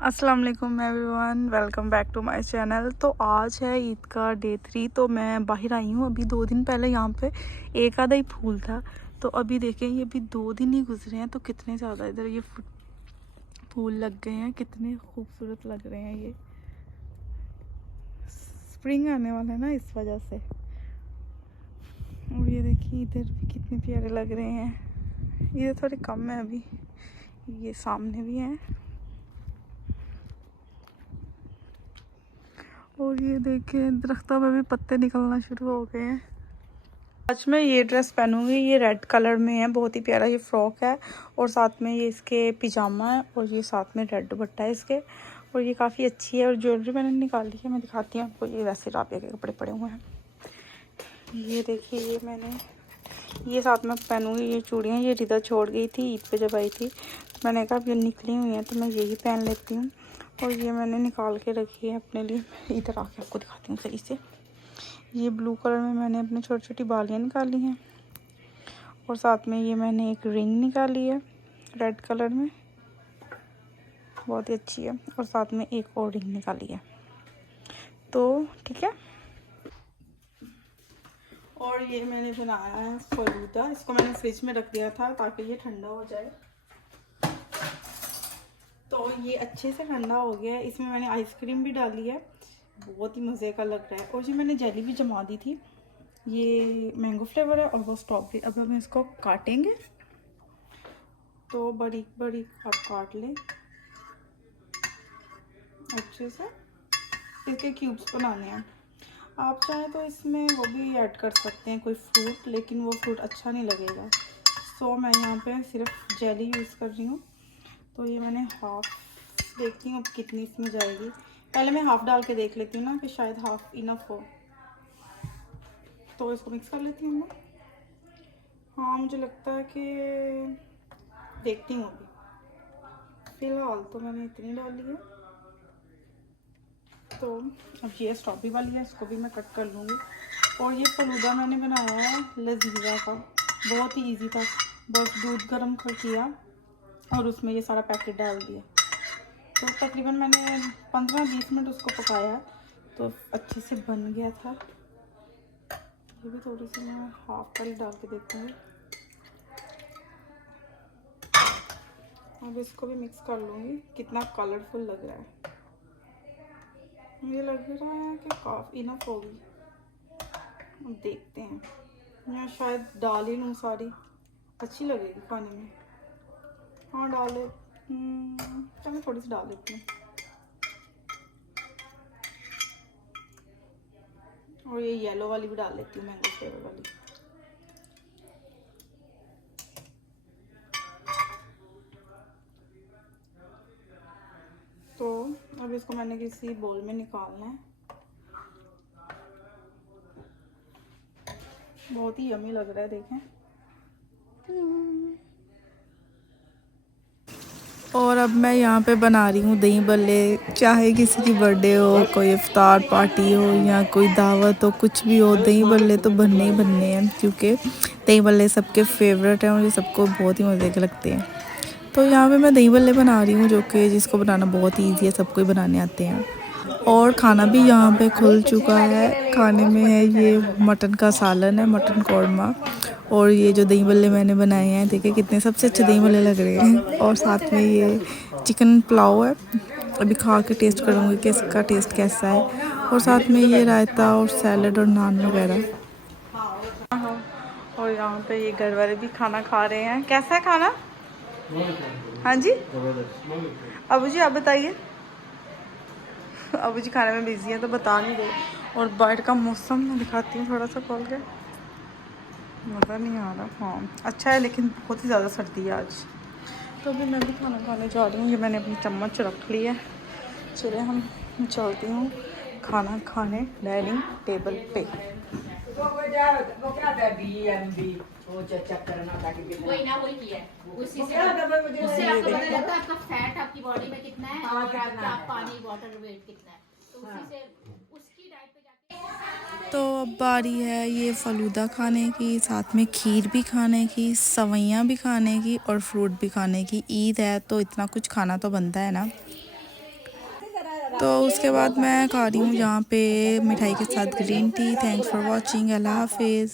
अस्सलाम वालेकुम everyone, welcome back to my channel. तो आज है ईद का डे 3। तो मैं बाहर आई हूँ। अभी 2 दिन पहले यहाँ पे एक आधा ही फूल था। तो अभी देखें, ये अभी 2 दिन ही गुजरे हैं तो कितने ज़्यादा इधर ये फूल लग गए हैं। कितने खूबसूरत लग रहे हैं। ये स्प्रिंग आने वाला है ना, इस वजह से। और ये देखिए इधर भी कितने प्यारे लग रहे हैं। ये थोड़े कम है अभी। ये सामने भी हैं। और ये देखें दरख्तों में भी पत्ते निकलना शुरू हो गए हैं। आज मैं ये ड्रेस पहनूंगी। ये रेड कलर में है, बहुत ही प्यारा ये फ्रॉक है। और साथ में ये इसके पिजामा है और ये साथ में रेड दुपट्टा है इसके। और ये काफ़ी अच्छी है। और ज्वेलरी मैंने निकाली है, मैं दिखाती हूँ आपको। ये वैसे राबिया के कपड़े पड़े हुए हैं। ये देखिए, ये मैंने ये साथ में पहनूंगी। ये चूड़ियाँ ये रिदा छोड़ गई थी ईद पे जब आई थी, तो मैंने कहा अब ये निकली हुई हैं तो मैं यही पहन लेती हूँ। और ये मैंने निकाल के रखी है अपने लिए। इधर आके आपको दिखाती हूँ सही से। ये ब्लू कलर में मैंने अपनी छोटी छोटी बालियाँ निकाली हैं। और साथ में ये मैंने एक रिंग निकाली है रेड कलर में, बहुत ही अच्छी है। और साथ में एक और रिंग निकाली है। तो ठीक है। और ये मैंने बनाया है फलूदा। इसको मैंने फ्रिज में रख दिया था ताकि ये ठंडा हो जाए। तो ये अच्छे से ठंडा हो गया है। इसमें मैंने आइसक्रीम भी डाली है, बहुत ही मज़े का लग रहा है। और ये मैंने जेली भी जमा दी थी। ये मैंगो फ्लेवर है और वो स्ट्रॉबेरी। अब हम इसको काटेंगे। तो बारीक बारीक आप काट लें अच्छे से। इसके क्यूब्स बनाने हैं। आप चाहें तो इसमें वो भी ऐड कर सकते हैं कोई फ्रूट, लेकिन वो फ्रूट अच्छा नहीं लगेगा। सो मैं यहाँ पे सिर्फ जेली यूज़ कर रही हूँ। तो ये मैंने हाफ, देखती हूँ अब कितनी इसमें जाएगी। पहले मैं हाफ़ डाल के देख लेती हूँ ना कि शायद हाफ़ इनफ हो। तो इसको मिक्स कर लेती हूँ मैं। हाँ, मुझे लगता है कि देखती हूँ अभी। फ़िलहाल तो मैंने इतनी डाली है। तो अब ये स्ट्रॉबेरी वाली है, इसको भी मैं कट कर लूँगी। और ये फलूदा मैंने बनाया है लजीजा का, बहुत ही इजी था। बस दूध गर्म कर किया और उसमें ये सारा पैकेट डाल दिया। तो तकरीबन मैंने 15-20 मिनट उसको पकाया, तो अच्छे से बन गया था। ये भी थोड़ी सी मैं हाफ करी डाल के देखूँगी। अब इसको भी मिक्स कर लूँगी। कितना कलरफुल लग रहा है। मुझे लग रहा है कि काफ़ी इनफ होगी। अब देखते हैं। मैं शायद डाल ही लूँ सारी, अच्छी लगेगी खाने में। हाँ डाले, चलो थोड़ी सी डाल देती हूँ। और ये येलो वाली भी डाल लेती हूँ, मैंगो फ्लेवर वाली। तो अब इसको मैंने किसी बोल में निकालना है। बहुत ही यमी लग रहा है, देखें। और अब मैं यहाँ पे बना रही हूँ दही बल्ले। चाहे किसी की बर्थडे हो, कोई इफ्तार पार्टी हो या कोई दावत हो, कुछ भी हो, दही बल्ले तो बनने ही बनने हैं। क्योंकि दही बल्ले सबके फेवरेट हैं और ये सबको बहुत ही मज़े के लगते हैं। तो यहाँ पे मैं दही बल्ले बना रही हूँ, जो कि जिसको बनाना बहुत ही ईजी है, सबको ही बनाने आते हैं। और खाना भी यहाँ पे खुल चुका है। खाने में है ये मटन का सालन है, मटन कौरमा। और ये जो दही बल्ले मैंने बनाए हैं, देखिए कितने सबसे अच्छे दही बल्ले लग रहे हैं। और साथ में ये चिकन पुलाव है। अभी खा के टेस्ट करूँगी कि इसका टेस्ट कैसा है। और साथ में ये रायता और सैलड और नान वगैरह। और यहाँ पे ये घर वाले भी खाना खा रहे हैं। कैसा है खाना? हाँ जी अबू जी, आप बताइए। अबू जी खाने में बिजी है तो बता नहीं रहे। और बाहर का मौसम मैं दिखाती हूँ थोड़ा सा खोल के। मज़ा नहीं आ रहा। हाँ अच्छा है, लेकिन बहुत ही ज़्यादा सर्दी है आज। तो अभी मैं भी खाना खाने जा रही हूँ। ये मैंने अपनी चम्मच रख ली है। चले हम चलती हूँ खाना खाने डाइनिंग टेबल पे। वही ना, वही है। उसी से आपको पता लगता है आपका फैट आपकी बॉडी में कितना है और आपका पानी वाटर वेट कितना है। तो उसी से उसकी डाइट पे जाके। तो अब बारी है ये फलूदा खाने की, साथ में खीर भी खाने की, सवैयाँ भी खाने की और फ्रूट भी खाने की। ईद है तो इतना कुछ खाना तो बनता है ना। तो उसके बाद मैं खा रही हूँ यहाँ पे मिठाई के साथ green tea. Thanks for watching, अल्लाह हाफिज़।